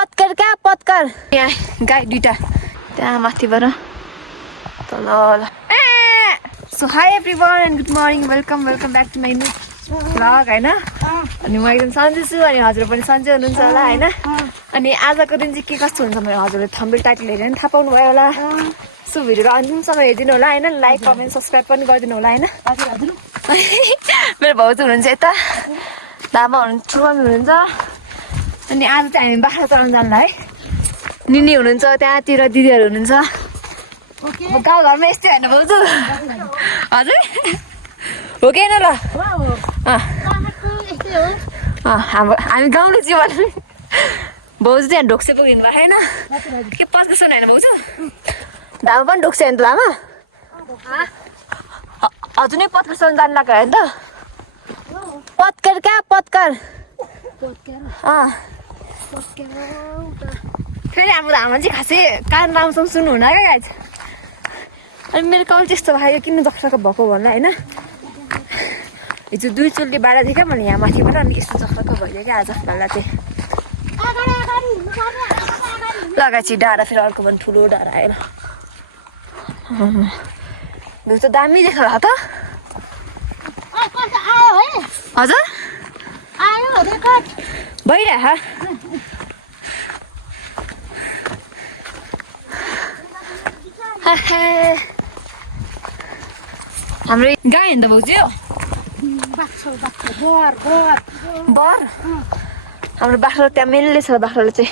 पत्कर क्या पत्कर यहाँ गाई दुईटा त्यहाँ माथिबाट तल so hi everyone and good morning welcome back to my new vlog होइन अनि म एकदम सन्चै छु अनि हजुर पनि सन्चै हुनुहुन्छ होला होइन अनि आजको दिन चाहिँ के कस्तो हुन्छ मेरो हजुरले थम्बनेल टाइटल हेरेर पनि थाहा पाउनु भयो होला सो भिडियोको अन्तिमसम्म हेरिदिनु होला होइन लाइक कमेन्ट सब्सक्राइब पनि गरिदिनु होला होइन मेरो भाउजू हुनुहुन्छ यता दामा हुनुहुन्छ मम्मी हुनुहुन्छ अनि आज चाहिँ हामी बाख्रा चराउनु जान्ला है निनी हुनुहुन्छ त्यहाँतिर दिदीहरू हुनुहुन्छ गाउँघरमा यस्तै होइन भाउजू हजुर हो कि होइन ल हाम्रो हामी गाउँले जीवन भाउजू त्यहाँ ढोक्से पुगिनु भएको होइन के पत्कर होइन भाउजू धामा पनि ढोक्से होइन त लामा हजुर नै पत्कर जानु लाग्यो होइन त पत्कर क्या पत्कर फेरि हाम्रो आमा चाहिँ खासै कान राम्रोसँग सुन्नु हुन क्या गाइज अनि मेरो कपाल त्यस्तो भयो किन जख्राको भएको भन्नु होइन हिजो दुई चुल्टी बाँडा थिएँ क्या मैले यहाँ माथिबाट अनि यस्तो जख्राको भइदियो क्या आज भाडा चाहिँ लगाएपछि डाँडा फेरि अर्को पनि ठुलो डाँडा आएर भ्यू त दामी देख्नु होला त हजुर भइरह हाम्रो गाई होइन त भाउजू बर हाम्रो बाख्रा त्यहाँ मेलले छ बाख्राले चाहिँ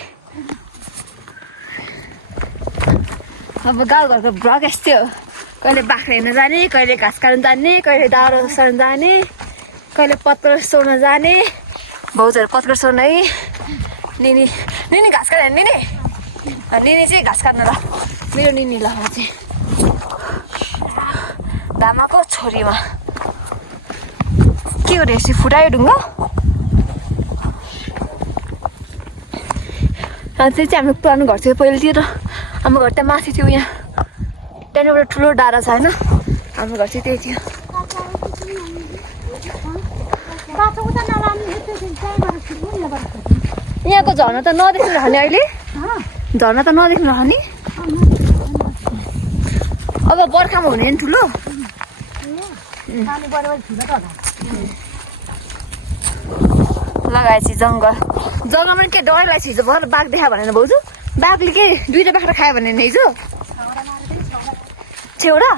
अब गाउँघरको भ्लग यस्तै हो कहिले बाख्रा हेर्न जाने कहिले घाँस काट्न जाने कहिले दाउरा सर्न जाने कहिले पत्कर सोर्न जाने भाउजूहरू पत्कर सोर्न है निनी घाँस काट्यो निनी चाहिँ घाँस काट्नु ल मेरो निनी ल चाहिँ दामाको छोरीमा के हो रेसी फुटायो ढुङ्गा त्यही चाहिँ हाम्रो पुरानो घर थियो पहिलातिर हाम्रो घर त्यहाँ माथि थियो यहाँ त्यहाँनिर एउटा ठुलो डाँडा छ होइन हाम्रो घर चाहिँ त्यही थियो यहाँको झर्ना त नदेख्नु रहने अहिले झर्ना त नदेख्नु रहने अब बर्खामा हुने नि ठुलो लगाएपछि जङ्गलमा पनि के डर लागेको हिजो भर बाघ देखा भनेर भाउजू बाघले के दुईटा बाख्रा खायो भने नि हिजो छेउडा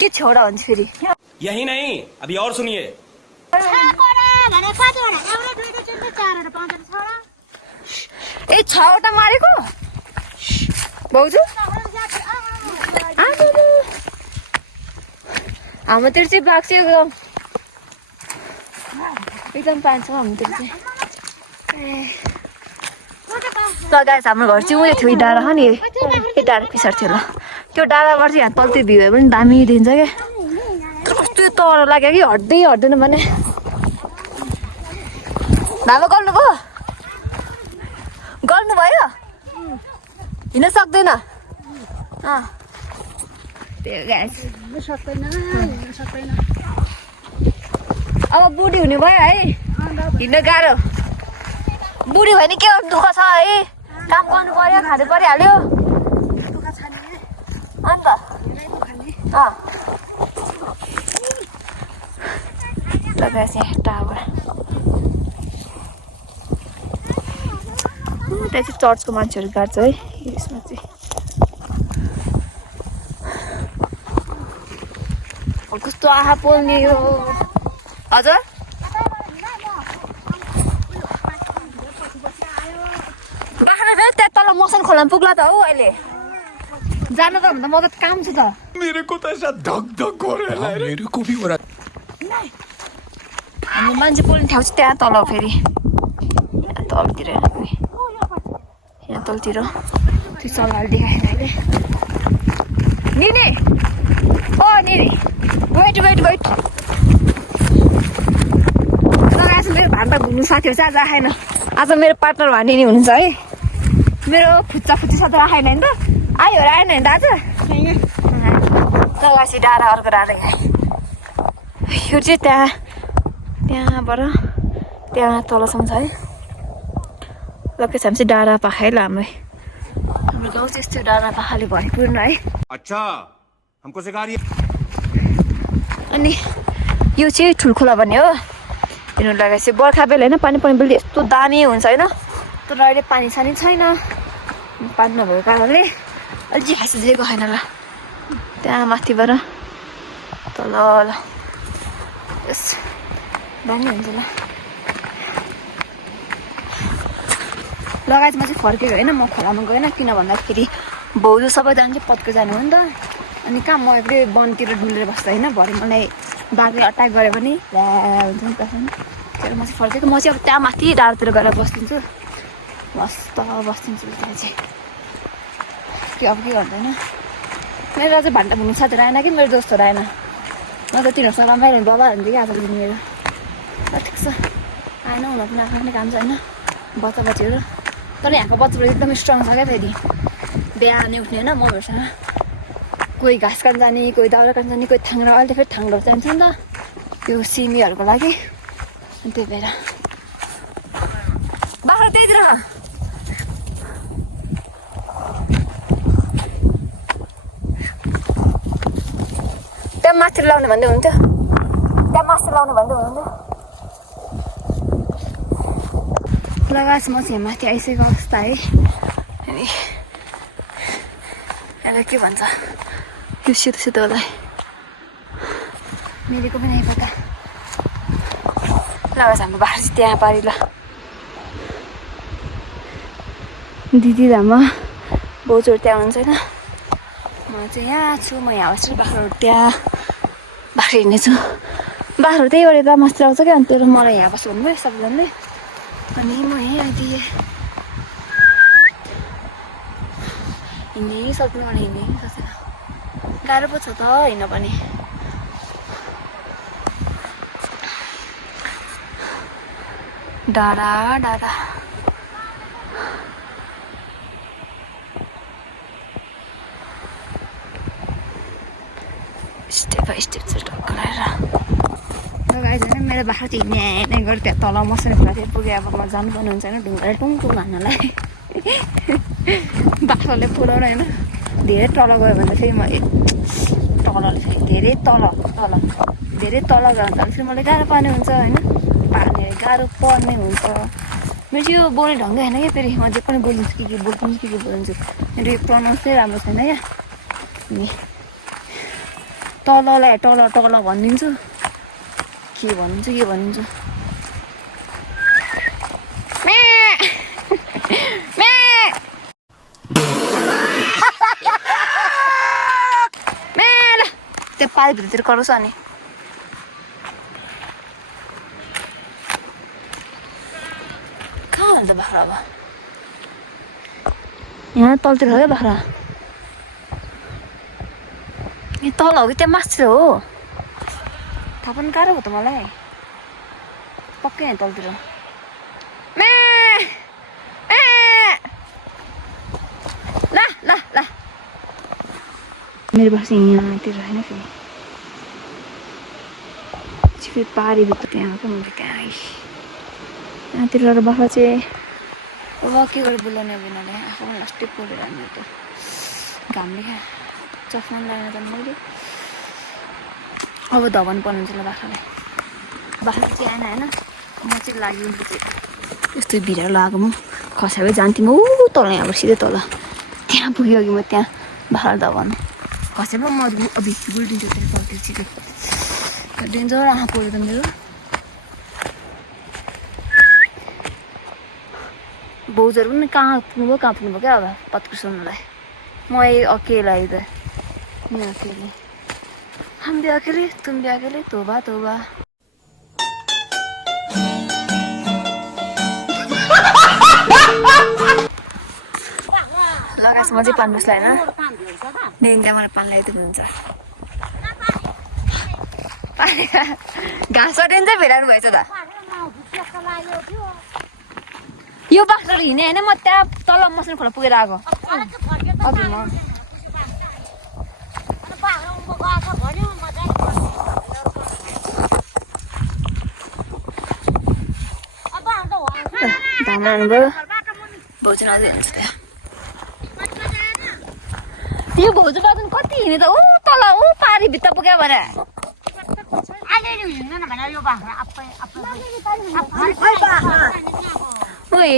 के छेउडा भन्छ फेरि यही नहीं अभी और सुनिए ए 6वटा मारेको भाउजू हाम्रोतिर चाहिँ बाघ चाहिँ एकदम पान्छ हाम्रोतिर चाहिँ ल गाइस हाम्रो घर चाहिँ उयो थियो डाँडा हो नि यो डाँडा पछाडि थियो ल त्यो डाँडाबाट चाहिँ यहाँ तल्ती भ्यू पनि दामी दिन्छ क्या कस्तो तर लाग्यो कि हट्दैन भने धामा गर्नुभयो हिँड्न सक्दैन त्यो गाइस अब बुढी हुने भयो है हिँड्न गाह्रो बुढी भयो नि के दुःख छ है काम गर्नु पर्यो खानु परिहाल्यो अन्त लगाएपछि टावर त्यहाँ चाहिँ चर्चको मान्छेहरू गाड्छ है यसमा चाहिँ कस्तो आँखा पोल्ने हो हजुर त्यहाँ तल मसन खोलामा पुग्ला त हौ अहिले जानु त भन्दा म त काम छु त मेरे को तो ऐसा धक धक हो रहा है मेरे को भी हो रहा हाम्रो मान्छे पोल्ने ठाउँ चाहिँ त्यहाँ तल फेरि यहाँ तलतिर यहाँ तलतिर त्यो सल्लाहले देखाएन अहिले निनी ओ निनी वेट आज मेरो भान्डा घुम्नु साथीहरू चाहिँ आज आएन आज मेरो पार्टनर भान्ने नि हुनुहुन्छ है मेरो फुच्चा साथ आएन नि त आयो र आएन नि त आज लगासी डाँडा अर्को डाँडा यो चाहिँ त्यहाँबाट त्यहाँ तलसम्म छ है लकेछ हामी चाहिँ डाँडा पाखा है ल हाम्रो गाउँ चाहिँ यस्तो डाँडा पाखाले भरिपूर्ण है अच्छा हमको सिखा रही है अनि यो चाहिँ ठुलखोला भन्ने हो हेर्नु लागि चाहिँ बर्खा बेला होइन पानी पर्ने बेला यस्तो दामी हुन्छ होइन तर अहिले पानी सानी छैन पानी नभएको कारणले अझै खास दिएको छैन ल त्यहाँ माथिबाट तल ल यस दामी हुन्छ ल लगायत म चाहिँ फर्केको होइन म खोलामा गएन किन भन्दाखेरि भाउजू सबैजना चाहिँ पत्को जानु हो नि त अनि कहाँ म एक्लै वनतिर डुलेर बस्दा होइन भरे मलाई बाघले अट्याक गऱ्यो भने हुन्छ नि त तर म चाहिँ फर्केको म चाहिँ अब त्यहाँ माथि डाँडातिर गएर बस्दिन्छु मस्त बस्दिन्छु त्यहाँ चाहिँ के अब के गर्दैन मेरो अझै भान्डा भुल्नु साथीहरू आएन कि मेरो दोस्तहरू आएन म त तिनीहरूसँग रमाइलो बाबा हुन्थ्यो कि आजको दिन मेरो ठिक छ आएन उनीहरू पनि आफ्नो आफ्नै काम छ होइन बच्चा बच्चीहरू तर यहाँको बच्चाहरू एकदम स्ट्रङ छ क्या फेरि बिहानै उठ्ने होइन महरूसँग कोही घाँस काट्न जाने कोही दाउरा काट्न जाने कोही थाङ्रा अहिले त फेरि थाङ्राहरू चाहिन्छ नि त त्यो सिमीहरूको लागि अनि त्यही भएर बाख्रा त्यहीतिर त्यहाँ माथि लाउने भन्दै हुन्थ्यो त्यहाँ मासु लाउने भन्दै हुनुहुन्थ्यो लगास म चाहिँ माथि आइसकेको अवस्था है अनि यसलाई के भन्छ यो सेतो सेतोलाई मिलेको पनि आइपता लगास हाम्रो बाख्रा चाहिँ त्यहाँ पारि ल दिदी धाममा बोजूहरू त्यहाँ हुनुहुन्छ होइन म चाहिँ यहाँ छु म यहाँ बस्छु बाख्राहरू त्यहाँ बाख्रा हिँड्नेछु बाख्राहरू त्यही गरेर मास्टर आउँछ क्या अनि तर मलाई यहाँ बस्छु भन्नुभयो सबैजनाले अनि म यहीँ आइदिएँ हिँड्नै सक्दिनँ मलाई हिँड्नै सक्दैन गाह्रो पो छ त हिँड्न पनि डाँडा डाँडा स्टेप बाई स्टेप चाहिँ ढक्क लगाएर लगाएछ मेरो बाख्रा चाहिँ हिँड्ने गऱ्यो त्यहाँ तल मसँग खोलातिर पुगेँ अब म जानुपर्ने हुन्छ होइन ढुङ्गाले टुङ हान्नलाई बाख्राले पुऱ्याउनु होइन धेरै तल गयो भने फेरि म तल फेरि धेरै तल धेरै तल गयो भने फेरि मलाई गाह्रो पर्ने हुन्छ होइन पार्ने गाह्रो पर्ने हुन्छ मेरो चाहिँ यो बोल्ने ढङ्गै होइन क्या फेरि म जे पनि बोलिदिन्छु के बोलिदिन्छु मेरो यो प्रनाउन्स चाहिँ राम्रो छैन क्या अनि तललाई तल भनिदिन्छु के भनिदिन्छु त्यो पाइपभित्रतिर कराउँछ अनि कहाँ हुन्छ बाख्रा अब यहाँ तलतिर हो क्या बाख्रा यहाँ तल हो कि त्यहाँ मास्तिर हो थाहा पनि गाह्रो हो त मलाई पक्कै यहाँ तलतिर ल मेरो बाख्रा यहाँतिर होइन फेरि फेरि पारीभित्र त्यहाँ क्या मैले त्यहाँ यहाँतिर गएर बाख्रा चाहिँ अब के गरेर बोलाउने अब यिनीहरूले आफू पनि लास्टै पोलेर हामी त घामले क्या चस्मा लगाएर जानु मैले अब धगाउनु पर्ने हुन्छ ल बाख्रालाई बाख्रा चाहिँ आएन होइन म चाहिँ लाग्यो यस्तो भिडेर लगाएको म खसाबै जान्थेँ म तल यहाँबाट सिधै तल त्यहाँ पुग्यो अघि म त्यहाँ बाख्रा धगाउनु खसेर म भित्री बुल्टिन्छु त्यो पल्टेर छिटो डेन्जर आँखा पऱ्यो त मेरो भाउजूहरू पनि कहाँ पुग्नुभयो क्या अब पत्कर सुन्नुलाई म अकेला इधर मैं अकेले हम भी अकेले तुम भी अकेले तोबा तोबा लगाएछ म चाहिँ पान बस्ला होइन देखिन्छ मलाई पान ल्याइदिनु हुन्छ घाँस कटेन चाहिँ भेडानु भएछ त यो बाख्राले हिँडेँ होइन म त्यहाँ तल मसिनो खोला पुगेर आएको हजुर म धान हाल्नुभयो भोजन अझै हुन्छ त्यहाँ त्यो भोजन अझै कति हिँड्यो त ऊ तल ऊ पारी भित्र पुग्यो भने ओइ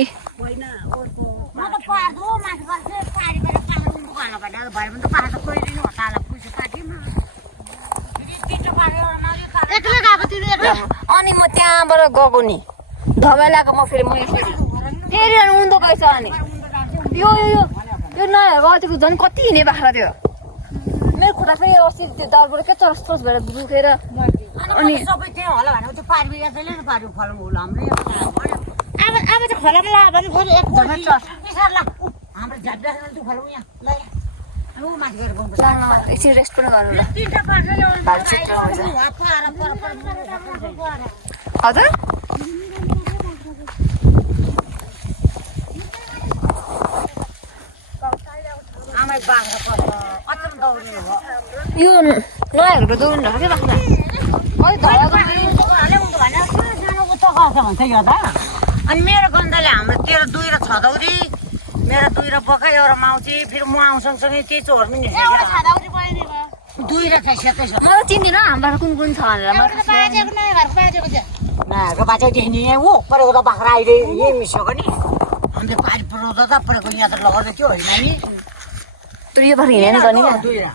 अनि म त्यहाँबाट गएको नि धमेलाको म फेरि फेरि उँधो गएछ अनि यो यो यो यो नहेरेको अहिलेको झन् कति हिँडे बाख्रा त्यो मेरो खुट्टा फेरि अस्ति त्यो दरबाट के चरस चरस भएर दुखेर अनि सबै त्यहाँ होला भने त्यो पारी बिगार्दैले नि पारी फलाउनु होला हाम्रो अब चाहिँ खोलामा ला भने फेरि एक जग्गा चर्छ हाम्रो झ्याप्पा त्यो फलाउँ यहाँ ल ऊ माथि गएर गाउँ एकछिन रेस्ट पनि गरौँ न तिनटा पार्छले हजुर आमै बाख्रा पर्छ अचम्म दौड्ने हो यो नयाँहरूको दौडिनु भएको बाख्रा भन्छ यो त अनि मेरो गन्धले हाम्रो 13 2 र 6 दौरी मेरो 2 र बोका एउटा माउची फेरि म आउँ सँगसँगै त्यही चोर पनि निस्केको 2 र 6 सेतै छ मलाई चिन्दिनँ हाम्रो कुन कुन छ भनेर नयाँको बाटोदेखि नि यहाँ ऊ परेको त बाख्रा अहिले यही मिसिएको नि हामीले पारी पुऱ्याउँदा त परेको यहाँ त लगाउँदै थियो होइन नि यो भएर हिँडेन गर्ने क्या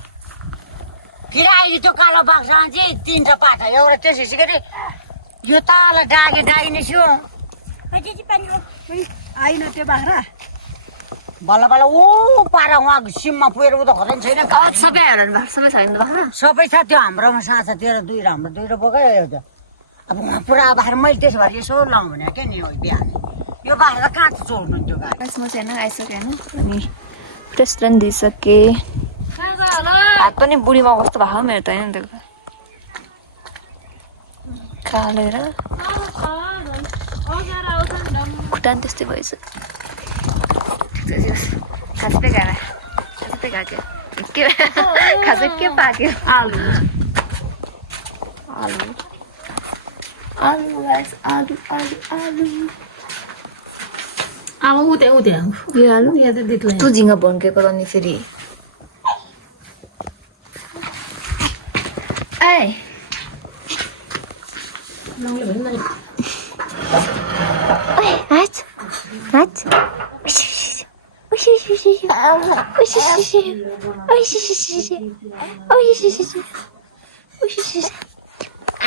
फेरि अहिले त्यो कालो बाख्रा चाहिँ 3टा पाटा एउटा त्यसपछि के अरे यो तल डागे निस्क्यो आइन त्यो बाख्रा बल्ल बल्ल ऊ पारा उहाँ सिममा पुगेर ऊ त खतम छैन सबै हेर सबै छैन बाख्रा सबै छ त्यो हाम्रोमा साथ छ 13 2 र हाम्रो 2 र बोकै त अब उहाँ पुरा बाख्रा मैले त्यसो भएर यसो लाउँ भने क्या नि बिहान यो बाख्रा कहाँ त चोर्नु त्यो गाडी म छैन आइसकेँ होइन अनि रेस्टुरेन्ट दिइसकेँ हात पनि बुढीमा कस्तो भएको मेरो त होइन त्यो कालेर खुट्टा पनि त्यस्तै भएछ खासै खायो के खासै के पाक्यो आलु आलु आलु गाइस आलु आलु आलु अब उते यो आलु यहाँ त देख्ला तँ झिङ्गा भन्केको त नि फेरि ए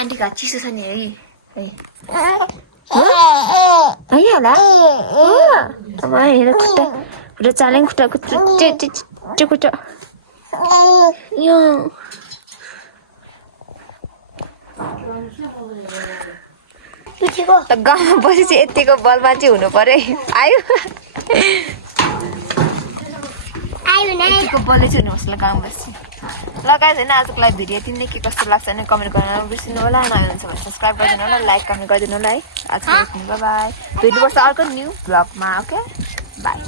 आन्टीको हात चिसो छ नि है आइहाल्ला अब हेर खुट्टा खुट्टा चालेङ खुट्टा खुट्टा यो त गाउँमा बसेपछि यतिको बलमा चाहिँ हुनु पर्यो है आयो यतिको बलै चाहिँ हुनु होस् ल गाउँमा बसी लगाएछ होइन आजको लागि भिडियो यति नै के कस्तो लाग्छ भने कमेन्ट गर्न बिर्सिनु होला नयाँ हुन्छ भने सब्सक्राइब गरिदिनु होला लाइक कमेन्ट गरिदिनु होला है आजको बाई भेट्नुपर्छ अर्को न्यू ब्लगमा ओके बाई